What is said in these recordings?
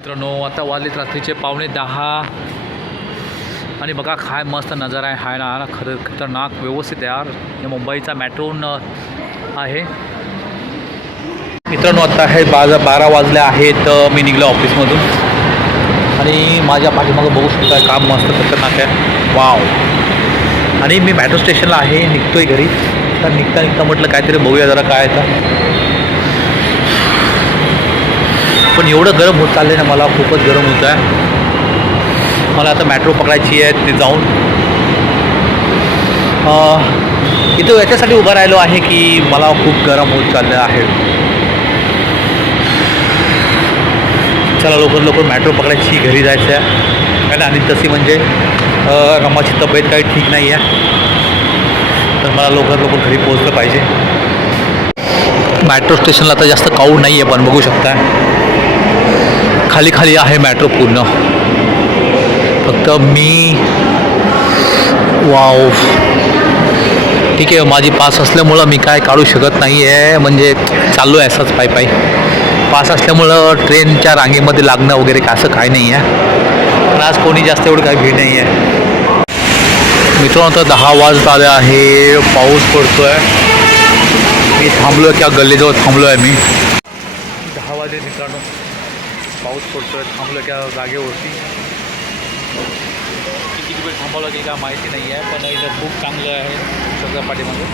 मित्रांनो आता वाजलेत रात्रीचे पावणे दहा. आणि बघा काय मस्त नजारा आहे. हाय ना खरं खतरनाक व्यवस्थित यार. हे मुंबईचा मॅट्रोन आहे. मित्रांनो आता हे बाजा बारा वाजले आहेत मी निघलो ऑफिसमधून आणि माझ्या पाठीमागं बघू शकता काम मस्त खतरनाक आहे. वाव आणि मी मेट्रो स्टेशनला आहे निघतोय घरी. तर निघता निघता म्हटलं काहीतरी बघूया जरा काय तर. पण एवढं गरम होत चाललं आहे ना मला खूपच गरम होत आहे. मला आता मॅट्रो पकडायची आहे ते जाऊन. इथं याच्यासाठी उभा राहिलो आहे की मला खूप गरम होत चाललं आहे. चला लवकर लवकर मॅट्रो पकडायची घरी जायचं आहे. ना? आणि तशी म्हणजे रमाची तब्येत काही ठीक नाही आहे. तर मला लवकर लवकर घरी पोहोचलं पाहिजे. मॅट्रो स्टेशनला आता जास्त काऊ नाही आहे पण बघू शकता. खाली खाली आहे मॅट्रो पूर्ण. फक्त मी वाव. ठीक आहे माझी पास असल्यामुळं मी काय काढू शकत नाही आहे म्हणजे चाललो आहे असंच पाय पाय. पास असल्यामुळं ट्रेनच्या रांगेमध्ये लागणं वगैरे का असं काय नाही आहे पण आज कोणी जास्त एवढं काही भीड नाही आहे मित्रांनो आता दहा वाजत आले आहे. पाऊस पडतो आहे मी थांबलो आहे त्या गल्लीजवळ थांबलो आहे मी. दहा वाजे मित्रांनो. पाऊस पडतो आहे थांबलो जागेवरती किती वेळ थांबवलं की काय माहिती नाही आहे पण इथं खूप चांगलं आहे सगळ्या पाठीमागे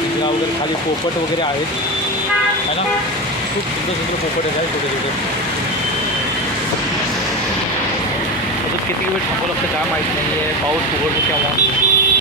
इकडे वगैरे खाली पोपट वगैरे आहेत है ना? खूप सुंदर सुंदर पोपट आहेत छोटे छोटे अजून किती वेळ थांबवलं असतं काय माहीत नाही आहे पाऊस उघडतो